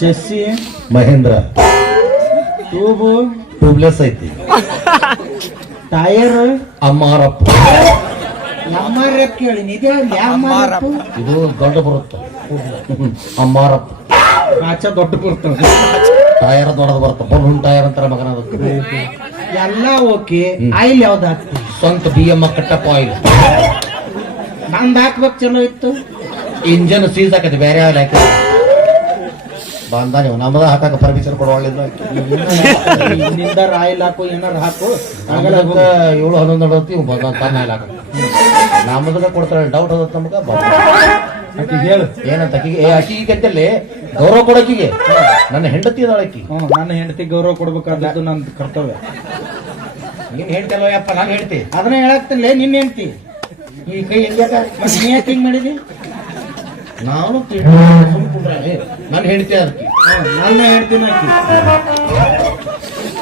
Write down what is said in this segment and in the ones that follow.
Chassis Mahindra. Tube. Tubeless ಐತಿ. Tyre ಅಮ್ಮಾರಪ್ಪ. ನಮ್ಮ ರೇಪ್ ಕೇಳಿ ನಿಜ ಇದು ದೊಡ್ಡ ಬರುತ್ತೆ? ಅಮ್ಮಾರಪ್ಪ. ಆಚೆ ದೊಡ್ಡ ಬರ್ತದೆ ಟೈರ್ ದೊಡ್ಡದು ಬರುತ್ತೆ? ಬಲೂನ್ ಟೈರ್ ಅಂತಾರೆ ಮಗನ ಎಲ್ಲ ಓಕೆ. ಆಯಿಲ್ ಯಾವ್ದು ಹಾಕ್ತಿ? ಸ್ವಂತ ಬಿ ಎಂ ಕಟ್ಟಪ್ಪ ಆಯಿಲ್. ನಂದು ಹಾಕ್ಬೇಕು ಚಲೋ ಇತ್ತು. ಇಂಜನ್ ಸೀಸ್ ಹಾಕತ್ತೆ ಬೇರೆ ಆಯಿಲ್ ಹಾಕಿ ಬಂದ ನೀವು ನಮ್ಮದ ಹಾಕಕ್ಕೆ ಪರ್ಮಿಷನ್ನಿಂದ ರಾಯಲ್ ಹಾಕು ಏನಾರ ಹಾಕು ಆಮೇಲೆ ಏಳು ಹನ್ನೊಂದು ನಡತ್ತಿ ಇವ್ ಬಂದ ತನ್ನ ಹಾಕ ನಮ್ಮದನ್ನ ಕೊಡ್ತಾಳೆ ಡೌಟ್ ಅದತ್ತ ನಮಗ ಹೇಳು. ಏನಂತ ಆಕಿಗೆ ಏ ಆಕಿ ಈಗ ಅಂತಲ್ಲಿ ಗೌರವ ಕೊಡಕಿಗೆ ನನ್ನ ಹೆಂಡತಿ ಅದಾಳ ಆಕಿ. ನನ್ನ ಹೆಂಡತಿ ಗೌರವ ಕೊಡ್ಬೇಕಾದದ್ದು ನನ್ನ ಕರ್ತವ್ಯ. ನೀನ್ ಹೇಳ್ತಲ್ವ ಯಪ್ಪ ನಾನು ಹೇಳ್ತಿ. ಅದನ್ನ ಹೇಳಕ್ತಿಲ್ಲ ನಿನ್ನ ಹೆಂಡತಿ. ಈ ಕೈ ಹೆಂಗ್ಯಾಕ ನೀ ಯಾಕೆ ಹಿಂಗ್ ಮಾಡಿದಿ? ನಾನು ನಾನು ಹೇಳ್ತೇ ಅದಕ್ಕೆ ನನ್ನ ಹೇಳ್ತೀನಿ ಆಕಿ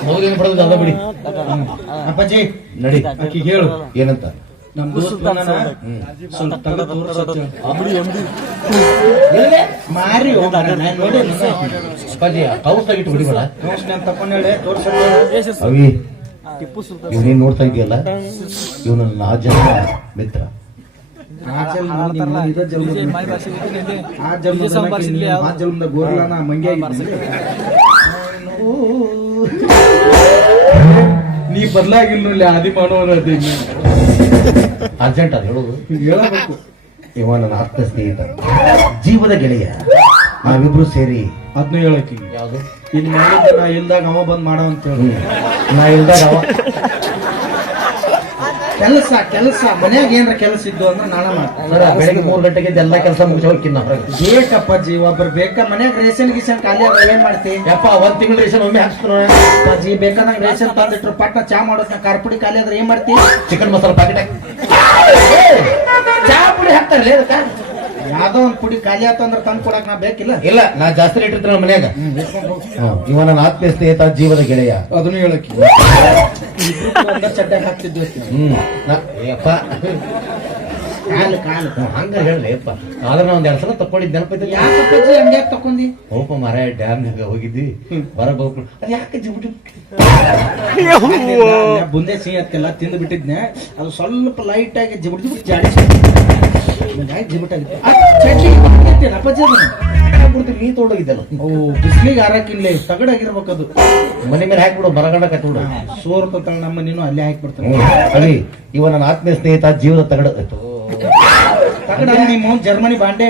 ಮೌಲ್ಯನ ಪಡೆದ ಅದ ಬಿಡಿ. ಅಪ್ಪಾಜಿ ನಡಿ. ಅಕ್ಕಿ ಹೇಳು. ಏನಂತ? ನಮ್ ದೋಸ್ತ ಬಂದಾನ, ಸ್ವಲ್ಪ ತಗದು ತೋರ್ಸು ಅಂತ. ಹೇಳು. ಮಾರಿ ಹೋಗ್ ಮಾರ್ರೆ, ನಾನ್ ನೋಡಿ ಅಪ್ಪಾಜಿ ಕೌಸ್ ತೆಗಿಟ್ಟು ಬಿಡಿಬೇಡ. ನಾನು ತಕೊಂಡ್ ಹೇಳಿ ತೋರ್ಸು. ಅವಿ ಇವನೇನ್ ನೋಡ್ತಾ ಇದೆಯಲ್ಲ ಇವನ ನಾ ಜನ ಮಿತ್ರ. ಗೋರ್ಲಾನ. ನೀ ಬದಲಾಗಿಲ್ಲ ನೋಡಿ ಆದಿ ಮಾಡೋನ ಅರ್ಜೆಂಟ್ ಅದು ಹೇಳೋದು. ಹೇಳಬೇಕು. ಇವ ನನ್ನ ಆಪ್ತ ಸ್ನೇಹಿತ. ಜೀವದ ಗೆಳೆಯ. ನಾವಿಬ್ರು ಸೇರಿ. ಅದನ್ನ ಹೇಳಕ್ಕೆ ಯಾವುದು? ಇಲ್ಲಿ ನಾ ಇಲ್ದಾಗ ಅವ ಬಂದ್ ಮಾಡೋ ಅಂತ ಹೇಳಿ. ನಾ ಇಲ್ದಾಗ ಅವ. ಕೆಲಸ ಕೆಲಸ. ಮನ್ಯಾಗ ಏನ್ರ ಕೆಲಸ ಇದ್ದು ಅಂದ್ರೆ ನಾನ ಮಾಡ್ತೀನಿ. ಬೆಳಗ್ಗೆ ಮೂರು ಗಂಟೆಗೆ ಎಲ್ಲ ಕೆಲಸ ಮುಗಿಸಿ ಹೋಗ್ತೀನಿ ಬೇಕಪ್ಪ ಜೀವ ಒಬ್ರು ಬೇಕ ಮನ್ಯಾಗ ರೇಷನ್ ಗೀಸನ್ ಖಾಲಿ ಆದ್ರೆ ಏನ್ ಮಾಡ್ತಿ? ಯಪ್ಪ ಒಂದ್ ತಿಂಗಳ ರೇಷನ್ ಒಮ್ಮೆ ಹಾಕ್ಸ್ತಾರ ಅಪ್ಪಾಜಿ ಬೇಕಾದಂಗ ರೇಷನ್ ತಂದಿಟ್ರು ಪಟ್ಟ ಚಾ ಮಾಡೋದ್ನ ಕಾರ್ಪುಡಿ ಖಾಲಿ ಆದ್ರೆ ಏನ್ ಮಾಡ್ತಿ? ಚಿಕನ್ ಮಸಾಲ ಪ್ಯಾಕೆಟ್ ಚಾ ಪುಡಿ ಹಾಕ್ತಾರಲ್ಲ ಅದಕ್ಕ? ಯಾವ್ದೋ ಒಂದ್ ಪುಡಿ ಖಾಲಿ ಆತಂದ್ರ ತಂದ್ ಕೊಡಕ್ ನಾ ಬೇಕಿಲ್ಲ ಇಲ್ಲ ನಾ ಜಾಸ್ತಿ ರೇಟ್ ಇರ್ತೀನಿ ಮನ್ಯಾಗ ಹೋಗು. ಇವ ನನ್ನ ಆತ್ಮೀಯ ಸ್ನೇಹಿತ ಜೀವದ ಗೆಳೆಯ ಅದನ್ನು ಹೇಳಕ್ಕೆ ಚಡ್ಡಾಗ ಹಾಕ್ತಿದ್ವಿ. ಹ್ಮ್ ನಾ- ಯಪ್ಪ ಕಾಲು ಕಾಲು ಹಂಗ ಹೇಳಲಿ ಯಪ್ಪ ಆದ್ರೆ ನಾ ಒಂದ್ ಎರಡ್ ಸಲ ತಕೊಂಡಿದ್ ನೆನಪೈತಿ ಯಾಕಪ್ಪಾಜಿ ಹಂಗ್ಯಾಕ್ ತಕೊಂಡಿ ಹೋಪ ಮರ ಡ್ಯಾಮ್ನಾಗ ಹೋಗಿದ್ದಿ ಹೊರಗೆ ಹೋಗ್ಬಿಟ್ಟು ಅದು ಯಾಕೆ ಅಲ್ಲೇ ಬುಂದೆ ಸಿಹಿ ಹತ್ತಿಲ್ಲ ತಿಂದು ಬಿಟ್ಟಿದ್ನೆ ಅದು ಸ್ವಲ್ಪ ಲೈಟ್ ಆಗಿ ಜಿಬಿಟ್ ಜಾಸ್ತಿ ಜಾಡಿಸಿ ಅದನ್ನ? ನೀ ತೊಗೊಂಡೋಗಿದ್ದಲ್ಲ ಓ ಬಿಸ್ಲಿಗೆ ಹಾರಾಕಿಲ್ಲ ತಗಡಾಗಿರ್ಬೇಕದು ಮನೆ ಮೇಲೆ ಹಾಕ್ಬಿಡು ಮರಗಂಡ ಕಟ್ಬಿಡು ಸೋರ್ ತಳ ನಮ್ಮ ನೀನು ಅಲ್ಲೇ ಹಾಕ್ಬಿಡ್ತಾನೆ. ಅವಿ ಇವ ನನ್ನ ಆತ್ಮೀಯ ಸ್ನೇಹಿತ ಜೀವದ ತಗಡ ತಗಡ ನಿಮ್ಮ ಜರ್ಮನಿ ಬಾಂಡೆ.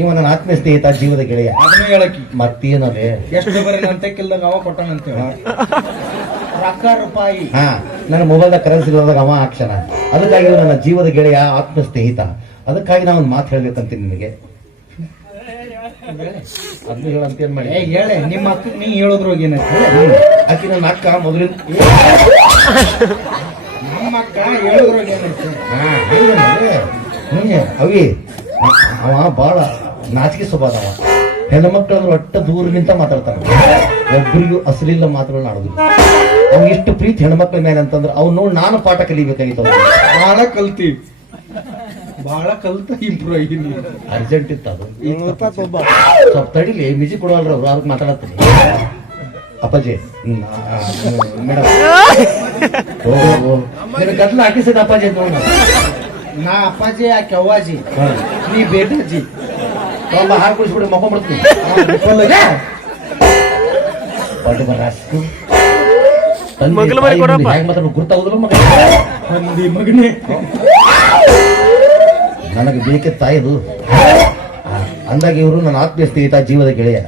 ಇವ ನನ್ನ ಆತ್ಮೀಯ ಸ್ನೇಹಿತ ಜೀವದ ಗೆಳೆಯ ಮತ್ತೇನೇ ಹೇಳಕ್ಕಿ ಮತ್ತೇನಲ್ಲೇ ಎಷ್ಟು ಬರೀ ಅಂತ ಕಿಲ್ದಾಗ ಅವ ಕೊಟ್ಟಾನಂತ ರೊಕ್ಕ ರೂಪಾಯಿ. ಹಾ ನನ್ನ ಮೊಬೈಲ್ದಾಗ ಕರೆನ್ಸಿ ಇಲ್ಲದಾಗ ಅವ ಹಾಕ್ಸನ ಅದಕ್ಕಾಗಿ ನನ್ನ ಜೀವದ ಗೆಳೆಯ ಆತ್ಮ ಸ್ನೇಹಿತ ಅದಕ್ಕಾಗಿ ನಾನು ಒಂದು ಮಾತು ಹೇಳ್ಬೇಕಂತೀನಿ ನಿಮಗೆ ಅದನ್ನ ಹೇಳಂತ ಏನ್ ಮಾಡಿ ಏ ಹೇಳೆ ನಿಮ್ಮ ಅಕ್ಕ ನೀ ಹೇಳಿದ್ರೋಗ ಏನೈತಿ ಆಕಿ ನನ್ನ ಅಕ್ಕ ಮೊದಲಿನ ನಮ್ಮ ಅಕ್ಕ ಹೇಳಿದ್ರೋಗ ಏನೈತಿ ಹಾ, ಹಂಗಂದ್ರೆ? ಹ್ಮ್, ಅವಿ ಅವ ಬಾಳ ನಾಚಿಕೆ ಸ್ವಭಾವ ಅವ. ಹೆಣ್ಣು ಮಕ್ಕಳು ಒಟ್ಟ ದೂರ ನಿಂತ ಮಾತಾಡ್ತಾರೆ ಒಬ್ಬರಿಗೂ ಅಸಲಿಲ್ಲ ಮಾತುಗಳನ್ನ ಆಡೋದಿಲ್ಲ. ಅವ್ನು ಎಷ್ಟು ಪ್ರೀತಿ ಹೆಣ್ಮಕ್ಳ ಮೇಲೆ ಅಂತಂದ್ರೆ ಅವ್ನು ನೋಡಿ ನಾನು ಪಾಠ ಕಲಿಬೇಕಾಗಿತ್ತು. ಬಹಳ ಕಲ್ತಿ. ಬಹಳ ಕಲ್ತ ಇಂಪ್ರೂವ್ ಆಗಿನಿ ಅರ್ಜೆಂಟ್ ಇತ್ತು ಅದು. ಸ್ವಲ್ಪ ತಡಿಲಿ ಮಿಜಿ ಕೊಡೋಲ್ರ ಅವ್ರು ಅವ್ರಿಗೆ ಮಾತಾಡತ್ತೀನಿ. ಅಪ್ಪಾಜಿ ಮೇಡಮ್. ನಿನ್ನ ಗದ್ಲ ಹಾಕಿಸಿದ ಅಪ್ಪಾಜಿ ಅಂತ ನೋಡು. ನಾ ಅಪ್ಪಾಜಿ ಆ ಕೆವ್ವಾಜಿ. ನೀ ಬೇಟಾಜಿ ಅಲ್ಲ ಹಾರು ಕುಡಿಸ್ಬಿಡಿ ಮಕ್ಕೊಂಡ್ಬಿಡ್ತೀನಿ ಪಾಟಿ ಬರ ಮಗ್ಲು ಮರಿ ಕೊಡಪ್ಪ. ಹೆಂಗ್ ಮಾತಾಡ್ಬೇಕು ಗುರ್ತಾಗುದಿಲ್ಲ ಮಗ ಅಂದಿ ಮಗನೇ. ನನಗೆ ಬೇಕೆ ತಾಯಿದು. ಅಂದಾಗ ಇವರು ನನ್ನ ಆತ್ಮೀಯ ಸ್ನೇಹಿತ ಜೀವದ ಗೆಳೆಯ.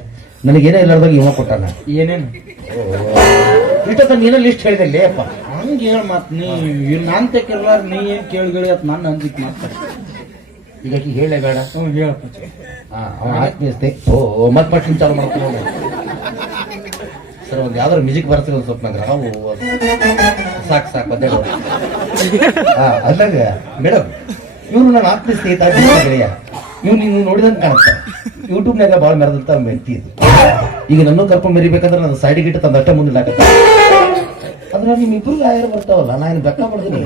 ನನಗೇನೇ ಇಲ್ಲಾರ್ದಾಗ ಇವ ಕೊಟ್ಟಾನ. ಏನೇನು? ಇಷ್ಟೊತ್ತ ನೀನ ಲಿಸ್ಟ್ ಹೇಳಿದೆ ಅಪ್ಪ ಹಂಗ ಹೇಳ ಮತ್ ನೀ ನಾನ್ ತೆಕ್ಕಿರ್ಲಾರ ನೀ ಏನ್ ಕೇಳ್ಗಳಿ ಅಂತ ನನ್ನ ಅಂದಿಕ್ ಮಾತ ಈಗ ಆಕಿ ಹೇಳೇ ಬೇಡ. ಹ್ಞೂ ಹೇಳಪ್ಪ. ಆ, ಅವ ಆತ್ಮೀಯ ಸ್ನೇಹ ಓ ಮತ್ ಪಟ್ಟಿನ ಚಾಲು ಮಾಡ್ಕೊಂಡು ಸರ್, ಒಂದು ಯಾವ್ದಾರು ಮ್ಯೂಸಿಕ್ ಬರ್ತದೆ ಒಂದು ಸ್ವಲ್ಪ ನಂಗೆ ನಾವು ಸಾಕು ಸಾಕು, ಅದೇ ಅದಾಗ ಮೇಡಮ್, ಇವ್ರು ನನ್ನ ಆತ್ಮೀಯ ಸ್ನೇಹಿತ ಗೆಳೆಯ. ನೀನು ನೋಡಿದಂಗೆ ಕಾಣುತ್ತೆ. ಯೂಟ್ಯೂಬ್ನಾಗ ಭಾಳ ಮೆರೆದಂತ ವ್ಯಕ್ತಿ ಇದು. ಈಗ ನನ್ನ ಕರ್ಕೊಂಡು ಮೆರಿಬೇಕಂದ್ರೆ ನನ್ನ ಸೈಡ್ ಗಿಟ್ಟು ತಂದ ಅಷ್ಟೇ ಮುಂದೆ ಹಾಕತ್ತ ಅದ್ರ ನಿಮ್ಮಿಬ್ರು ಲಾಯರ್ ಬರ್ತಾವಲ್ಲ ನಾನು ಬೆಕ್ಕ ಮಾಡಿದ್ರೆ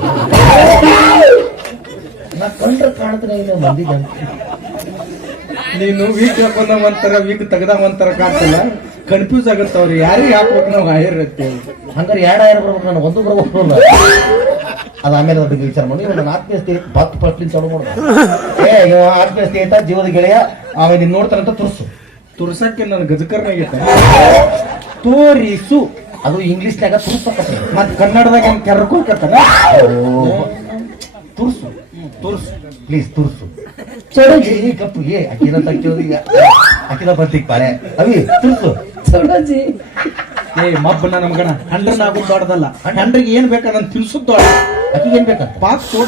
ನಾ ಕಂಡ್ರೆ ಕಾಣ್ತೀನಿ ಇಲ್ಲ ಜನ ನೀನು ವೀಕ್ ಹಾಕೊಂಡ ಒಂಥರ ವೀಕ್ ತೆಗ್ದ ಒಂಥರ ಕಾಡ್ತಿಲ್ಲ ಕನ್ಫ್ಯೂಸ್ ಆಗತ್ತವ್ರಿ ಯಾರಿಗೆ ಹಾಕ್ಬೇಕು ನಾವು ಆಯರ್ ಅಂತೇಳಿ ಹಂಗಾರೆ ಎರಡು ಆಯರ್ ಬರ್ಬೇಕು ನಾನು ಒಂದು ಬರ್ಬೇಕು ಅಲ್ಲ. ಅದು ಆಮೇಲೆ ಅದ್ರ ಬಗ್ಗೆ ವಿಚಾರ ಮಾಡಿ. ನನ್ನ ನಾನು ಆತ್ಮೀಯ ಸ್ನೇಹಿತ ಬತ್ ಪಟ್ಲಿ ಚಾಲು ಮಾಡ ಏ ಇವ ಆತ್ಮೀಯ ಸ್ನೇಹಿತ ಜೀವದ ಗೆಳೆಯ ಆಮೇಲೆ ನೀನ್ ನೋಡ್ತಾರಂತ ತುರ್ಸು. ತುರ್ಸಕ್ಕೆ ನನ್ನ ಗಜಕರ್ನಾಗೈತೆ ತೋರಿಸು. ಅದು ಇಂಗ್ಲಿಷ್ನ್ಯಾಗ ತುರ್ಸಕ್ಕ ಮತ್ತೆ ಕನ್ನಡದಾಗ ಹೆಂಗ್ ಕೆರ್ಕೋಕತ್ತಲ್ಲ ತುರ್ಸು. ತುರ್ಸು. ಪ್ಲೀಸ್ ತುರ್ಸು. ಚಡಗಿ ಕಪ್ಪು ಏ ಅಕ್ಕಿನ ತಕ್ಕಿಯೋದು ಈಗ ಅಕ್ಕಿನ ಬರ್ತಿಕ್ ಪಾರೆ ಅವಿ ತುರ್ಸು. ಚೌಡಜ್ಜಿ ಏ ಮಬ್ಬನ ನಮ್ಗಣ ಹಂಡ್ರನ್ ಆಗೋದು ದೊಡ್ಡದಲ್ಲ ಹಂಡ್ರಿಗೆ ಏನ್ ಬೇಕಾ? ನಾನು ತಿನ್ಸುತ್ತ ಅಕ್ಕಿಗೆ ಏನ್ ಬೇಕಾ? ಪಾಕ್ ಸೋಡಾ.